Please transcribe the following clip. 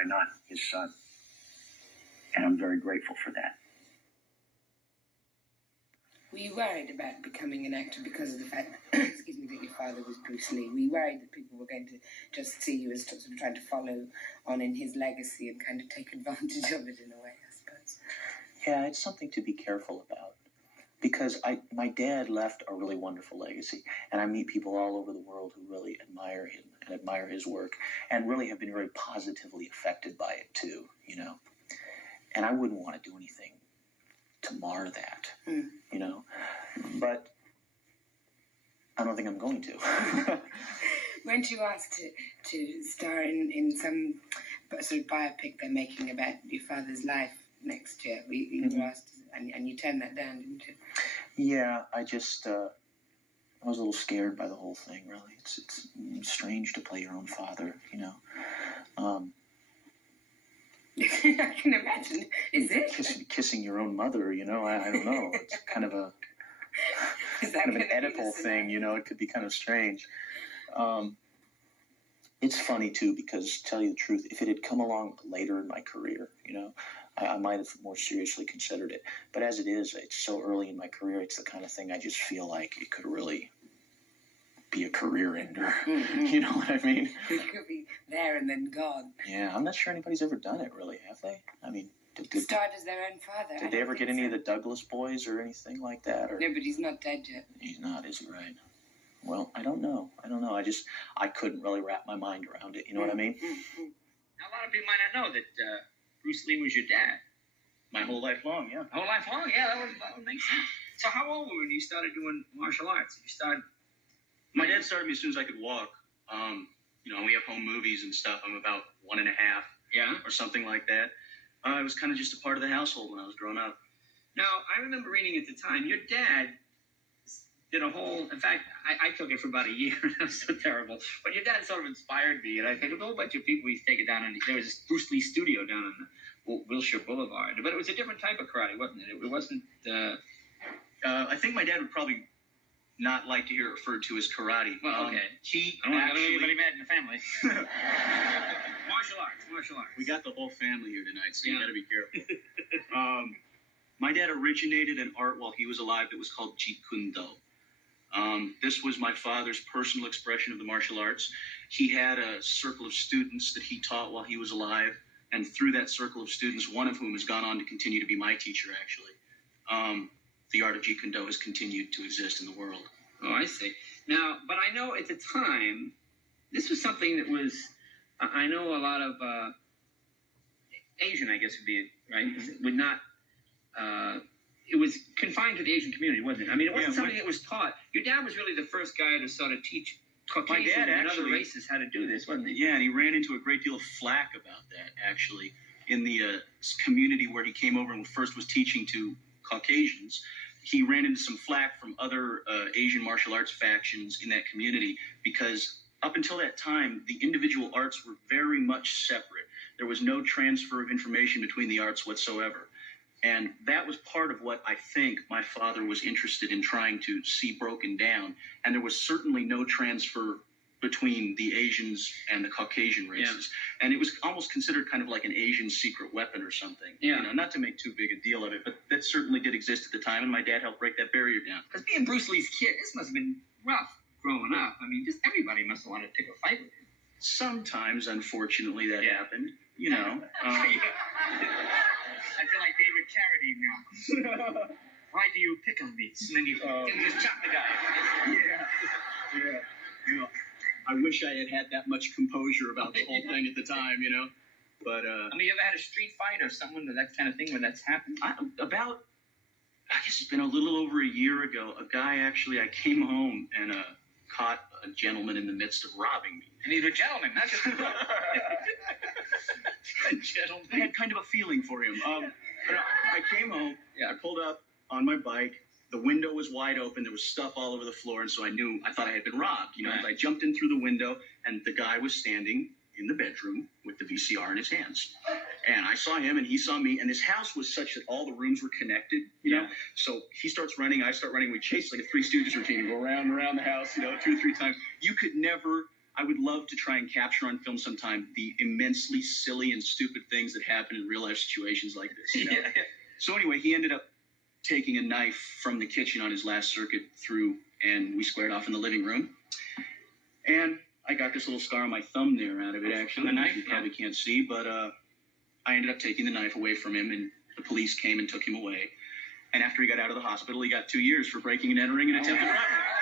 I not his son? And I'm very grateful for that. Were you worried about becoming an actor because of the fact, excuse me, that your father was Bruce Lee? Were you worried that people were going to just see you as sort of trying to follow on in his legacy and kind of take advantage of it in a way, I suppose? Yeah, it's something to be careful about. Because my dad left a really wonderful legacy, and I meet people all over the world who really admire him and admire his work, and really have been very positively affected by it too, you know. And I wouldn't want to do anything to mar that, you know. But I don't think I'm going to. Weren't you asked to star in some sort of biopic they're making about your father's life next year? You were asked, and you turned that down, didn't you? Yeah, I just, I was a little scared by the whole thing, really. It's strange to play your own father, you know. I can imagine. Is it? Kissing your own mother, you know, I don't know. It's kind of a kind of an Oedipal thing, you know. It could be kind of strange. It's funny, too, because, to tell you the truth, if it had come along later in my career, you know, I might have more seriously considered it. But as it is, it's so early in my career, it's the kind of thing I just feel like it could really be a career ender. You know what I mean? It could be there and then gone. Yeah, I'm not sure anybody's ever done it, really, have they? I mean, starred as their own father. Did they ever get any of the Douglas boys or anything like that? Or? No, but he's not dead yet. He's not, is he? Right. Well, I don't know. I couldn't really wrap my mind around it. You know what I mean? Now, a lot of people might not know that Bruce Lee was your dad. My whole life long, yeah. Whole life long, yeah, that would make sense. So how old were you when you started doing martial arts? Did you start? My dad started me as soon as I could walk. You know, we have home movies and stuff. I'm about 1.5, or something like that. It was kind of just a part of the household when I was growing up. Now, I remember reading at the time, your dad did a whole, in fact, I took it for about a year, and that was so terrible. But your dad sort of inspired me, and I think a whole bunch of people used to take it down, and there was this Bruce Lee studio down on the Wilshire Boulevard. But it was a different type of karate, wasn't it? It wasn't... I think my dad would probably not like to hear it referred to as karate. Well, okay. He I don't want actually... anybody mad in the family. Martial arts. We got the whole family here tonight, so you got to be careful. My dad originated an art while he was alive that was called Jeet Kune Do. This was my father's personal expression of the martial arts. He had a circle of students that he taught while he was alive, and through that circle of students, one of whom has gone on to continue to be my teacher, actually. The art of Jeet Kune Do has continued to exist in the world. Oh, I see. Now, but I know at the time, this was something that was, I know a lot of Asian, I guess would be, right, would not, it was confined to the Asian community, wasn't it? I mean, it wasn't something that was taught. Your dad was really the first guy to sort of teach Caucasians and other races how to do this, wasn't he? Yeah, and he ran into a great deal of flack about that, actually, in the community where he came over and first was teaching to Caucasians. He ran into some flack from other Asian martial arts factions in that community because up until that time, the individual arts were very much separate. There was no transfer of information between the arts whatsoever. And that was part of what I think my father was interested in trying to see broken down. And there was certainly no transfer between the Asians and the Caucasian races. Yeah. And it was almost considered kind of like an Asian secret weapon or something. Yeah. You know, not to make too big a deal of it, but that certainly did exist at the time, and my dad helped break that barrier down. Because being Bruce Lee's kid, this must have been rough growing up. I mean, just everybody must have wanted to take a fight with him. Sometimes, unfortunately, that happened, you know. I feel like David Carradine now. Why do you pick on me? And then you can just chop the guy. Yeah. You know, I wish I had that much composure about the whole thing at the time, you know. But I mean, you ever had a street fight or something, that kind of thing, when that's happened? I guess it's been a little over a year ago. A guy I came home and caught a gentleman in the midst of robbing me. And he's a gentleman, not just a gentleman. I had kind of a feeling for him. But I came home. I pulled up on my bike. The window was wide open. There was stuff all over the floor, and so I thought I had been robbed. You know, I jumped in through the window, and the guy was standing in the bedroom with the VCR in his hands. And I saw him, and he saw me, and this house was such that all the rooms were connected, you know? So he starts running, I start running. We chase like a Three Stooges routine, go around and around the house, you know, 2 or 3 times. I would love to try and capture on film sometime the immensely silly and stupid things that happen in real life situations like this. You know? Yeah. So anyway, he ended up taking a knife from the kitchen on his last circuit through, and we squared off in the living room. And I got this little scar on my thumb there out of it, actually. The knife? You probably can't see, but I ended up taking the knife away from him, and the police came and took him away. And after he got out of the hospital, he got 2 years for breaking and entering and attempted robbery.